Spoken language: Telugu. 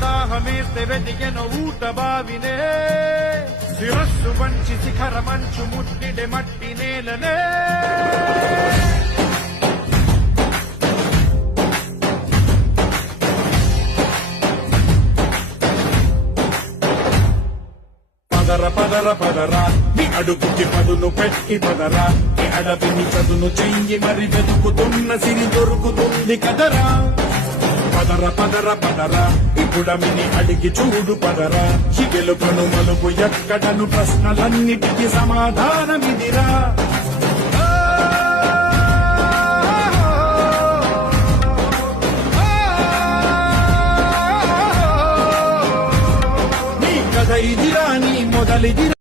దాహమేస్తే వెతికెను ఊట బావినే శిరస్సు వంచి శిఖర మంచు ముట్టిడే మట్టి నేలనే పదర పదర పదరా నీ అడుగుకి పదును పెట్టి పదరా నీ అడవిని చదును చెయ్యి మరి వెతుకుతున్న సిరి దొరుకుతుంది కదరా పదర పదర పదరా ఇప్పుడమిని అడిగి చూడు పదరా ఈ గెలుపను మలుపు ఎక్కడను ప్రశ్నలన్నిటికీ సమాధానమిదిరా నీ కథ ఇదిరా నీ మొదలిదిరా